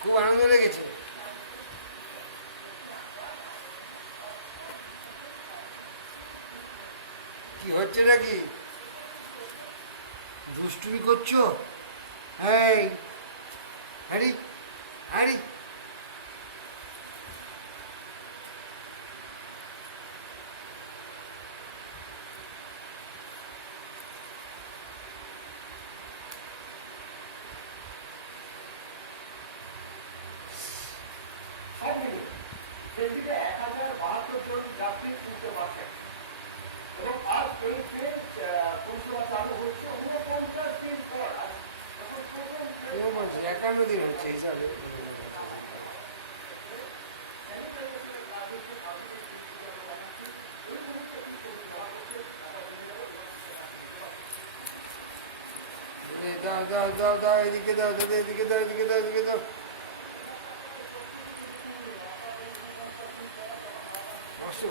খুব আনন্দ লেগেছে। কি হচ্ছে নাকি? দুষ্টুমি করছো? এই হ্যারি, হ্যারি, সব মিলিয়ে ট্রেনটিতে 1072 জন যাত্রী তুলতে পারছেন এবং আজ এই ট্রেন পরিষেবা চালু হচ্ছে 49 দিন পর। আজ যখন প্রথম ট্রেন কেউ বলছে 51 দিন হচ্ছে হিসাবে। দাও দাও দাও দাও, এদিকে দাও দাদা, এদিকে দাও, এদিকে দাও, এদিকে দাও। অবশ্য